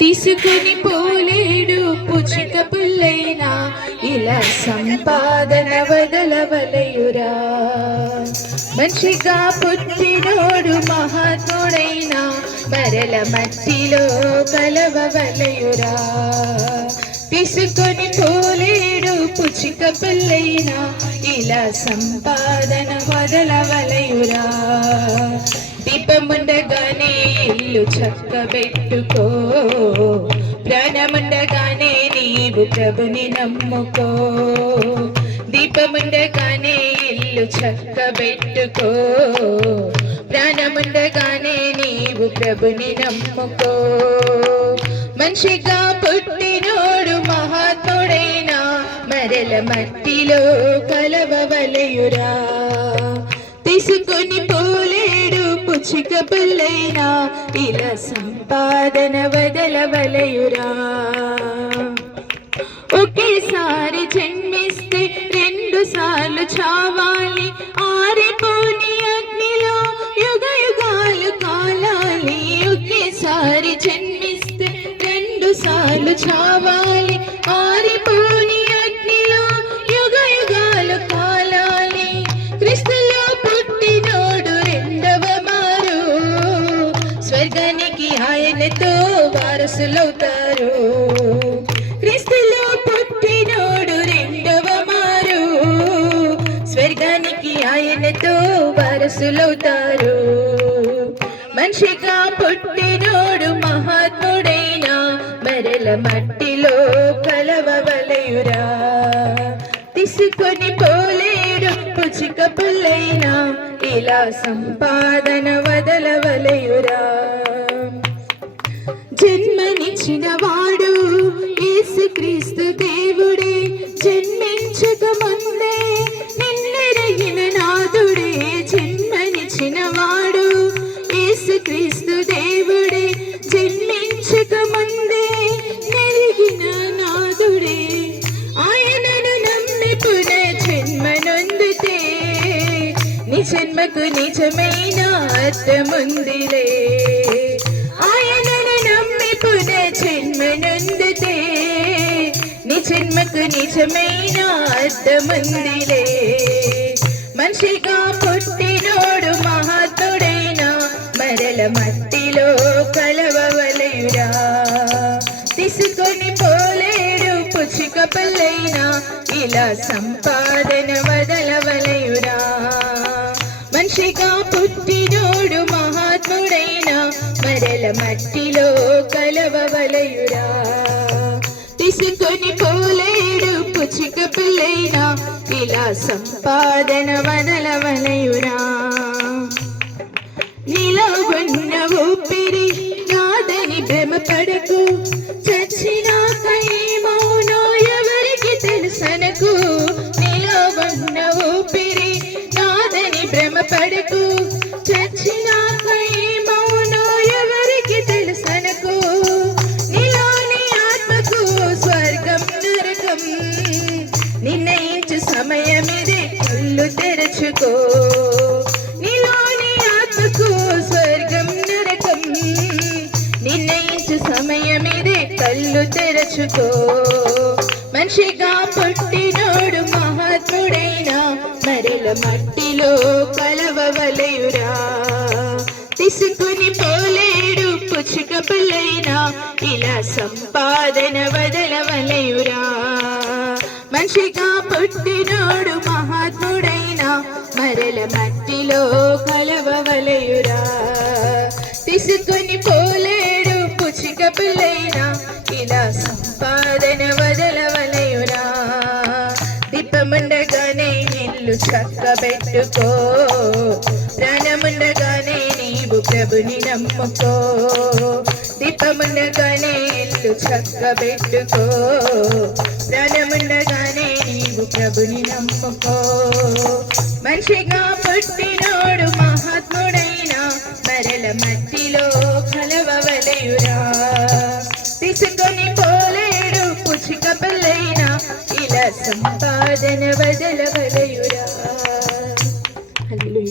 తీసుకుని పోలేడు పుచ్చిక పుల్లైనా ఇలా సంపాదన వదలవలయురా. మంచిగా పుట్టినోడు మహాత్ముడైనా మరల మట్టిలో కలవవలయురా. తీసుకొని పోలేడు పుచ్చిక పుల్లైనా ఇలా సంపాదన వదలవలయురా. దీపము ఇల్లు చక్కబెట్టుకో. ప్రాణముండగానే నీవు ప్రభుని నమ్ముకో. దీపముండగానే ఇల్లు చక్కబెట్టుకో. ప్రాణముండగానే నీవు ప్రభుని నమ్ముకో. మనిషిగా పుట్టినోడు మహాత్ముడైనా మరల మట్టిలో కలవవలయురా. తీసుకొని పోలేడు పిల్లైనా ఇలా సంపాదన వదలవలయురా ఒకేసారి జన్మిస్తే రెండు సార్లు చావాలి. ఆరిపోని అగ్నిలో యుగ యుగాలు కాలాలి. ఒకేసారి జన్మిస్తే రెండు సార్లు చావాలి. వారసులవుతారు క్రిస్తులో పుట్టినోడు రెండవ మారు. స్వర్గానికి ఆయనతో వారసులవుతారు. మనిషిగా పుట్టినోడు మహాత్ముడైనా మరల మట్టిలో కలవవలయురా. తీసుకొని పోలేడు పుచిక పుల్లైనా ఇలా సంపాదన వదలవలయురా. జన్మనిచ్చిన వాడు యేసుక్రీస్తు దేవుడే. జన్మించక ముందే నిన్నెరగిన నాదుడే జన్మనిచ్చిన వాడు యేసుక్రీస్తు దేవుడే. జన్మించక ముందే నెరిగిన నాదుడే. ఆయనను నమ్మి పునః జన్మనొందితే నీ జన్మకు నిజమైన అర్థముందిలే. జన్మకు నిజమైన అర్థముందిలే. మనిషిగా పుట్టినోడు మహాత్ముడైనా మరల మట్టిలో కలవవలయురా తీసుకొని పోలేడు పుచ్చిక పల్లైనా ఇలా సంపాదన వదలవలయురా మనిషిగా పుట్టినోడు మహాత్ముడైనా మరల మట్టిలో కలవవలయురా తీసుకొని పోలే పుచ్చిక ఇలా సంపాదన వదలవలయురా నీలో ఉన్న ఊపిరి నాదని భ్రమపడకు. చచ్చినాక ఏమవునో ఎవరికి తెలుసనకు. నిలవన్న ఊపిరి నాదని భ్రమపడకు. తెరచుకో నీలోని ఆత్మకు స్వర్గం నరకం. నిర్ణయించు సమయమిదే కళ్ళు తెరచుకో. మనిషిగా పుట్టినోడు మహాత్ముడైనా మరల మట్టిలో కలవవలయురా. తీసుకుని పోలేడు పుచ్చుక పిల్లైనా ఇలా సంపాదన వదలవలయురా. మనిషిగా పుట్టినోడు మహా మరల మట్టిలో కలవవలయురా. తీసుకొని పోలేడు పుచ్చిక పిల్లైనా ఇలా సంపాదన వదలవలయురా. దీపముండగానే ఇల్లు చక్కబెట్టుకో ప్రాణముండగానే నీవు ప్రభుని నమ్ముకో. దీపముండగానే ఇల్లు చక్కబెట్టుకో ప్రాణముండగానే నీవు ప్రభుని నమ్ముకో మనిషిగా పుట్టినోడు మహాత్ముడైనా మరల మట్టిలో కలవవలయురా. తీసుకొని పోలేడు పుచ్చిక పిల్లైనా ఇలా సంపాదన వదల